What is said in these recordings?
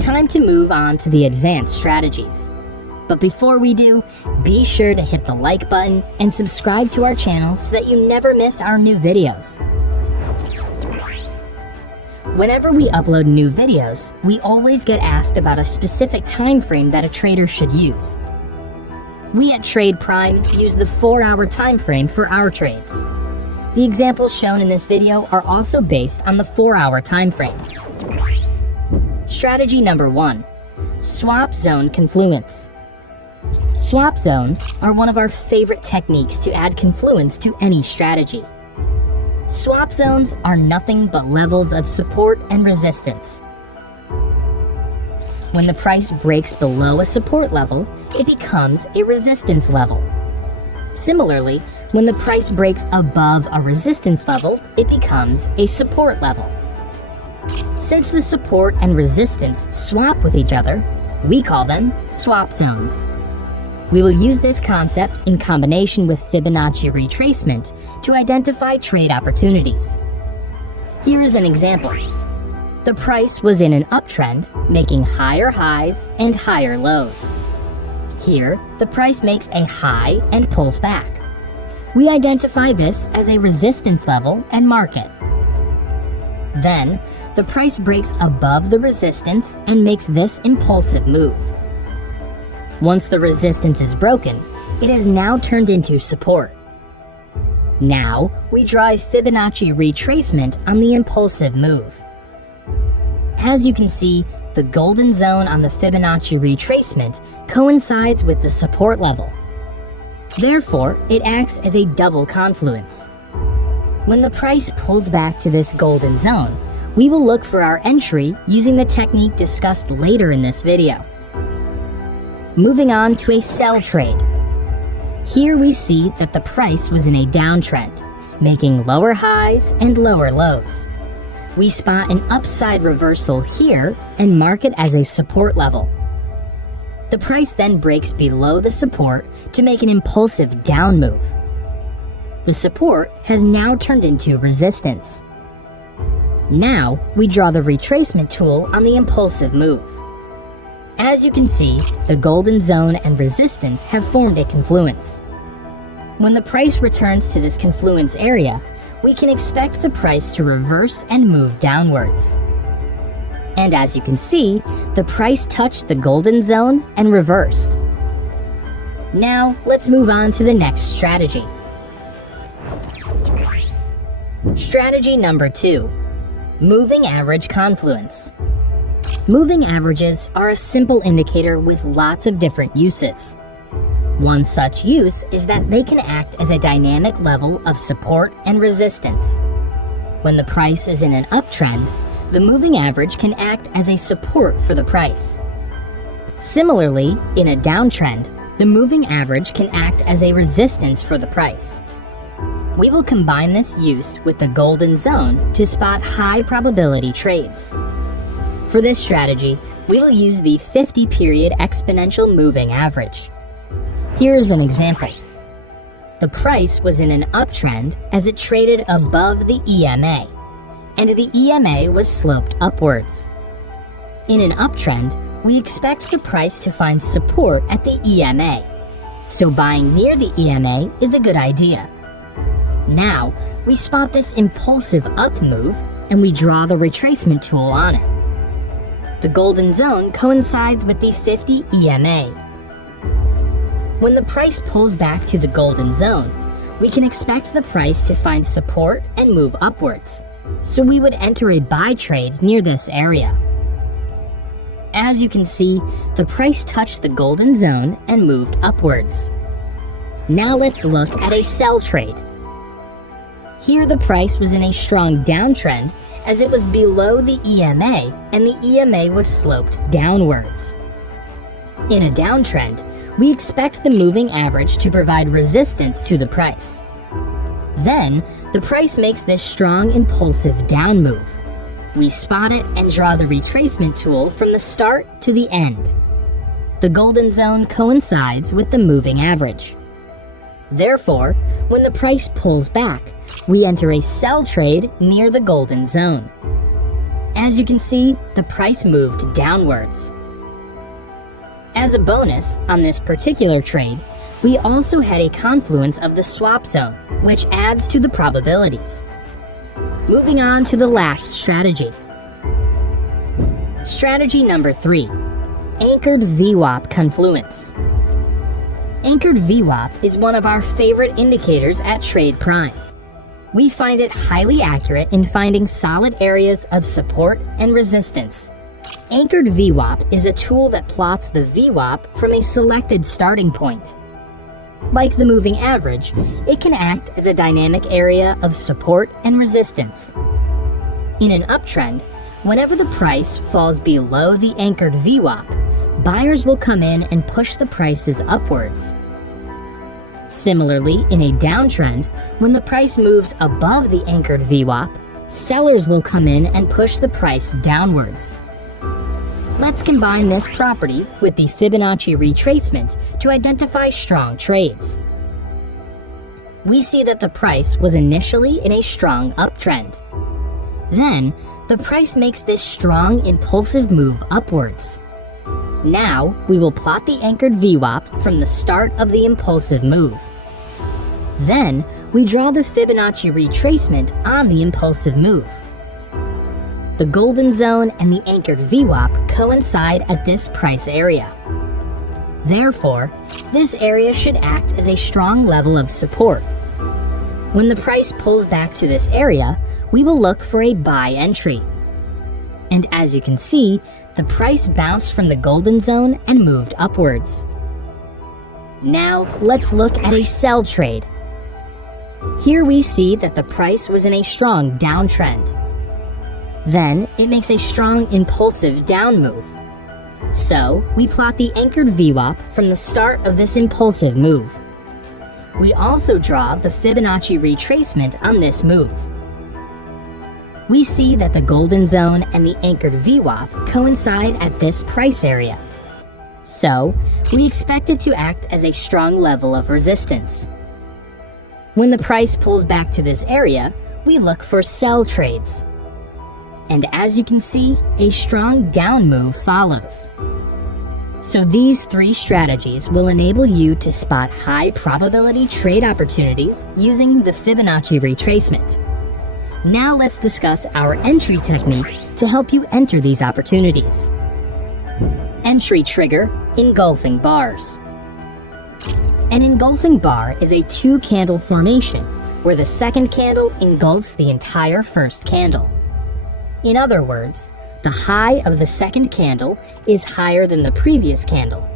Time to move on to the advanced strategies. But before we do, be sure to hit the like button and subscribe to our channel so that you never miss our new videos. Whenever we upload new videos, we always get asked about a specific time frame that a trader should use. We at Trade Prime use the 4-hour time frame for our trades. The examples shown in this video are also based on the 4-hour time frame. Strategy number 1, swap zone confluence. Swap zones are one of our favorite techniques to add confluence to any strategy. Swap zones are nothing but levels of support and resistance. When the price breaks below a support level, it becomes a resistance level. Similarly, when the price breaks above a resistance level, it becomes a support level. Since the support and resistance swap with each other, we call them swap zones. We will use this concept in combination with Fibonacci retracement to identify trade opportunities. Here is an example. The price was in an uptrend, making higher highs and higher lows. Here, the price makes a high and pulls back. We identify this as a resistance level and mark it. Then, the price breaks above the resistance and makes this impulsive move. Once the resistance is broken, it has now turned into support. Now, we draw a Fibonacci retracement on the impulsive move. As you can see, the golden zone on the Fibonacci retracement coincides with the support level. Therefore, it acts as a double confluence. When the price pulls back to this golden zone, we will look for our entry using the technique discussed later in this video. Moving on to a sell trade. Here we see that the price was in a downtrend, making lower highs and lower lows. We spot an upside reversal here and mark it as a support level. The price then breaks below the support to make an impulsive down move. The support has now turned into resistance. Now, we draw the retracement tool on the impulsive move. As you can see, the golden zone and resistance have formed a confluence. When the price returns to this confluence area, we can expect the price to reverse and move downwards. And as you can see, the price touched the golden zone and reversed. Now, let's move on to the next strategy. Strategy number 2, moving average confluence. Moving averages are a simple indicator with lots of different uses. One such use is that they can act as a dynamic level of support and resistance. When the price is in an uptrend, the moving average can act as a support for the price. Similarly, in a downtrend, the moving average can act as a resistance for the price. We will combine this use with the golden zone to spot high probability trades. For this strategy, we will use the 50-period exponential moving average. Here is an example. The price was in an uptrend as it traded above the EMA, and the EMA was sloped upwards. In an uptrend, we expect the price to find support at the EMA, so buying near the EMA is a good idea. Now, we spot this impulsive up move and we draw the retracement tool on it. The golden zone coincides with the 50 EMA. When the price pulls back to the golden zone, we can expect the price to find support and move upwards, so we would enter a buy trade near this area. As you can see, the price touched the golden zone and moved upwards. Now let's look at a sell trade. Here the price was in a strong downtrend as it was below the EMA and the EMA was sloped downwards. In a downtrend, we expect the moving average to provide resistance to the price. Then, the price makes this strong impulsive down move. We spot it and draw the retracement tool from the start to the end. The golden zone coincides with the moving average. Therefore, when the price pulls back, we enter a sell trade near the golden zone. as you can see, the price moved downwards. As a bonus, on this particular trade, we also had a confluence of the swap zone, which adds to the probabilities. Moving on to the last strategy. Strategy number 3, Anchored VWAP Confluence. Anchored VWAP is one of our favorite indicators at Trade Prime. We find it highly accurate in finding solid areas of support and resistance. Anchored VWAP is a tool that plots the VWAP from a selected starting point. Like the moving average, it can act as a dynamic area of support and resistance. In an uptrend, whenever the price falls below the anchored VWAP, buyers will come in and push the prices upwards. Similarly, in a downtrend, when the price moves above the anchored VWAP, sellers will come in and push the price downwards. Let's combine this property with the Fibonacci retracement to identify strong trades. We see that the price was initially in a strong uptrend. Then, the price makes this strong impulsive move upwards. Now, we will plot the anchored VWAP from the start of the impulsive move. Then, we draw the Fibonacci retracement on the impulsive move. The golden zone and the anchored VWAP coincide at this price area. Therefore, this area should act as a strong level of support. When the price pulls back to this area, we will look for a buy entry. And as you can see, the price bounced from the golden zone and moved upwards. Now, let's look at a sell trade. Here we see that the price was in a strong downtrend. Then, it makes a strong impulsive down move. So, we plot the anchored VWAP from the start of this impulsive move. We also draw the Fibonacci retracement on this move. We see that the golden zone and the anchored VWAP coincide at this price area. So, we expect it to act as a strong level of resistance. When the price pulls back to this area, we look for sell trades. And as you can see, a strong down move follows. So these 3 strategies will enable you to spot high probability trade opportunities using the Fibonacci retracement. Now let's discuss our entry technique to help you enter these opportunities. Entry trigger, engulfing bars. An engulfing bar is a 2-candle formation where the second candle engulfs the entire first candle. In other words, the high of the second candle is higher than the previous candle.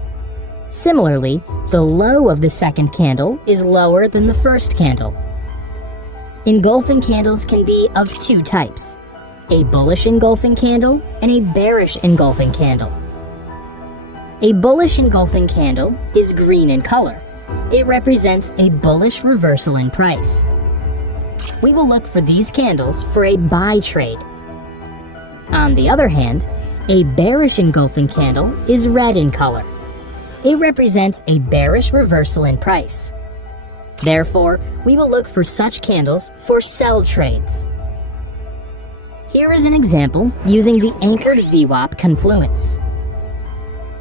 Similarly, the low of the second candle is lower than the first candle. Engulfing candles can be of 2 types, a bullish engulfing candle and a bearish engulfing candle. A bullish engulfing candle is green in color. It represents a bullish reversal in price. We will look for these candles for a buy trade. On the other hand, a bearish engulfing candle is red in color. It represents a bearish reversal in price. Therefore, we will look for such candles for sell trades. Here is an example using the anchored VWAP confluence.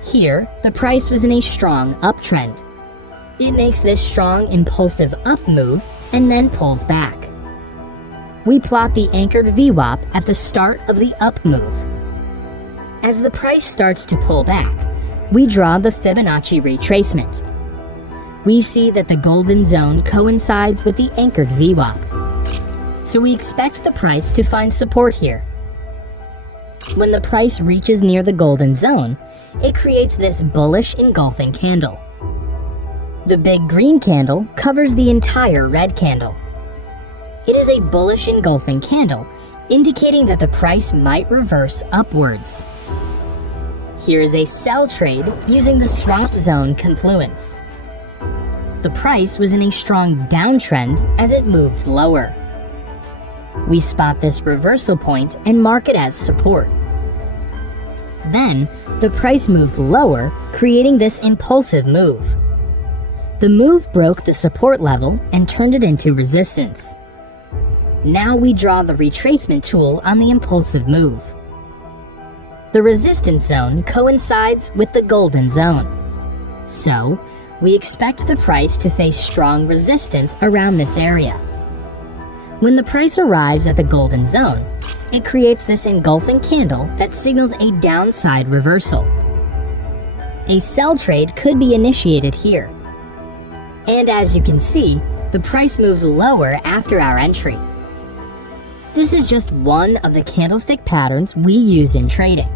Here, the price was in a strong uptrend. It makes this strong impulsive up move and then pulls back. We plot the anchored VWAP at the start of the up move. As the price starts to pull back, we draw the Fibonacci retracement. We see that the golden zone coincides with the anchored VWAP. So we expect the price to find support here. When the price reaches near the golden zone, it creates this bullish engulfing candle. The big green candle covers the entire red candle. It is a bullish engulfing candle, indicating that the price might reverse upwards. Here is a sell trade using the swap zone confluence. The price was in a strong downtrend as it moved lower. We spot this reversal point and mark it as support. Then, the price moved lower, creating this impulsive move. The move broke the support level and turned it into resistance. Now we draw the retracement tool on the impulsive move. The resistance zone coincides with the golden zone. So, we expect the price to face strong resistance around this area. When the price arrives at the golden zone, it creates this engulfing candle that signals a downside reversal. A sell trade could be initiated here. And as you can see, the price moved lower after our entry. This is just one of the candlestick patterns we use in trading.